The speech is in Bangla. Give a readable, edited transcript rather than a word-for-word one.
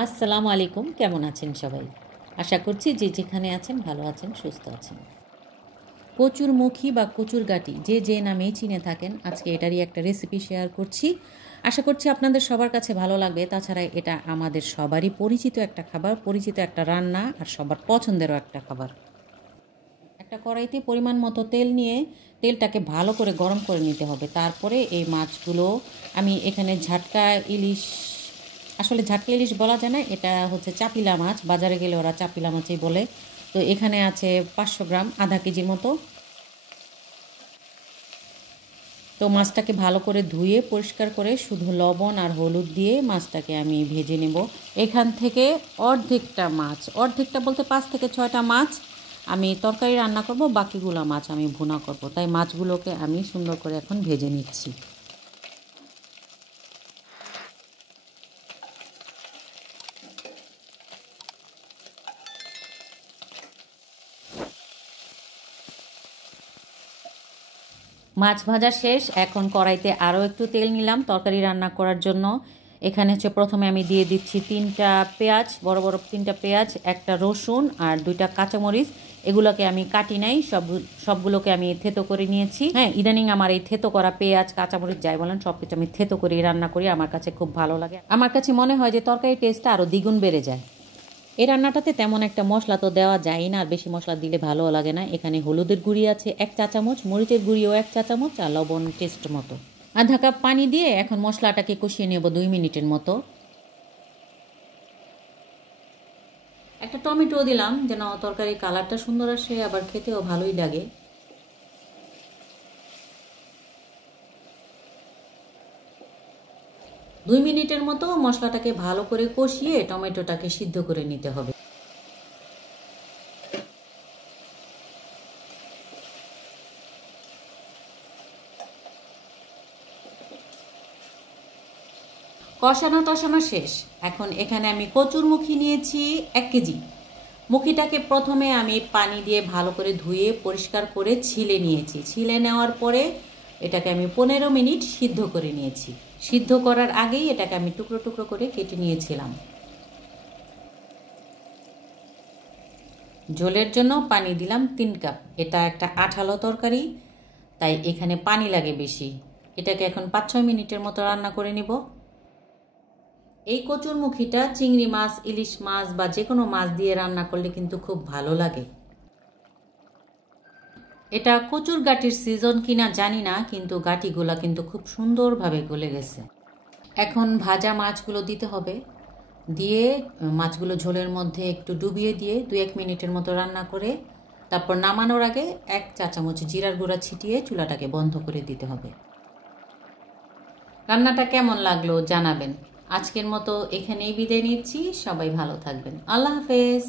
আসসালামু আলাইকুম, কেমন আছেন সবাই? আশা করছি যে যেখানে আছেন ভালো আছেন, সুস্থ আছেন। কচুরমুখী বা কচুরগাঁটি যে নামেই চিনে থাকেন, আজকে এটারই একটা রেসিপি শেয়ার করছি। আশা করছি আপনাদের সবার কাছে ভালো লাগবে। তাছাড়া এটা আমাদের সবারই পরিচিত একটা খাবার, পরিচিত একটা রান্না আর সবার পছন্দেরও একটা খাবার। একটা কড়াইতে পরিমাণ মতো তেল নিয়ে তেলটাকে ভালো করে গরম করে নিতে হবে। তারপরে এই মাছগুলো আমি এখানে ঝাটকা ইলিশ, আসলে ঝাটকা ইলিশ বলা যায় না, এটা হচ্ছে চাপিলা মাছ। বাজারে গেলে ওরা চাপিলা মাছই বলে। তো এখানে আছে 500 গ্রাম, আধা কেজির মতো। তো মাছটাকে ভালো করে ধুয়ে পরিষ্কার করে শুধু লবণ আর হলুদ দিয়ে মাছটাকে আমি ভেজে নেব। এখান থেকে অর্ধেকটা বলতে 5 থেকে 6টা মাছ আমি তরকারি রান্না করব, বাকিগুলো মাছ আমি ভুনা করব। তাই মাছগুলোকে আমি সুন্দর করে এখন ভেজে নিচ্ছি। মাছ ভাজা শেষ। এখন কড়াইতে আরও একটু তেল নিলাম তরকারি রান্না করার জন্য। এখানে হচ্ছে প্রথমে আমি দিয়ে দিচ্ছি 3টা পেঁয়াজ, বড় বড় 3টা পেঁয়াজ, একটা রসুন আর 2টা কাঁচামরিচ। এগুলোকে আমি কাটি নাই, সবগুলোকে আমি থেতো করে নিয়েছি। হ্যাঁ, ইদানিং আমার এই থেতো করা পেঁয়াজ কাঁচামরিচ যাই বলেন সব কিছু আমি থেতো করে রান্না করি। আমার কাছে খুব ভালো লাগে। আমার কাছে মনে হয় যে তরকারির টেস্টটা আরও দ্বিগুণ বেড়ে যায়। এই রান্নাটাতে তেমন একটা মশলা তো দেওয়া যায় না, আর বেশি মশলা দিলে ভালোও লাগে না। এখানে হলুদের গুঁড়ি আছে 1 চা চামচ, মরিচের গুঁড়িও 1 চা চামচ, আর লবণ টেস্ট মতো। আধা কাপ পানি দিয়ে এখন মশলাটাকে কষিয়ে নেব 2 মিনিটের মতো। একটা টমেটো দিলাম যেন তরকারির কালারটা সুন্দর আসে, আবার খেতেও ভালোই লাগে। 2 মিনিটের মতো মশলাটাকে ভালো করে কষিয়ে টমেটোটাকে সিদ্ধ করে নিতে হবে। কষানো টষানো শেষ। এখন এখানে আমি কচুরমুখী নিয়েছি 1 কেজি। মুখিটাকে প্রথমে আমি পানি দিয়ে ভালো করে ধুয়ে পরিষ্কার করে ছিলে নিয়েছি। ছিলে নেওয়ার পরে এটাকে আমি 15 মিনিট সিদ্ধ করে নিয়েছি। সিদ্ধ করার আগেই এটাকে আমি টুকরো টুকরো করে কেটে নিয়েছিলাম। ঝোলের জন্য পানি দিলাম 3 কাপ। এটা একটা আঠালো তরকারি, তাই এখানে পানি লাগে বেশি। এটাকে এখন 5-6 মিনিটের মতো রান্না করে নিব। এই কচুরমুখীটা চিংড়ি মাছ, ইলিশ মাছ বা যে কোনো মাছ দিয়ে রান্না করলে কিন্তু খুব ভালো লাগে। এটা কচুর গাঁটির সিজন কিনা জানি না, কিন্তু গাঁটিগুলা কিন্তু খুব সুন্দরভাবে গলে গেছে। এখন ভাজা মাছগুলো দিতে হবে। দিয়ে মাছগুলো ঝোলের মধ্যে একটু ডুবিয়ে দিয়ে 2-1 মিনিটের মতো রান্না করে তারপর নামানোর আগে 1 চা চামচ জিরার গুঁড়া ছিটিয়ে চুলাটাকে বন্ধ করে দিতে হবে। রান্নাটা কেমন লাগলো জানাবেন। আজকের মতো এখানেই বিদায় নিচ্ছি। সবাই ভালো থাকবেন। আল্লাহ হাফেজ।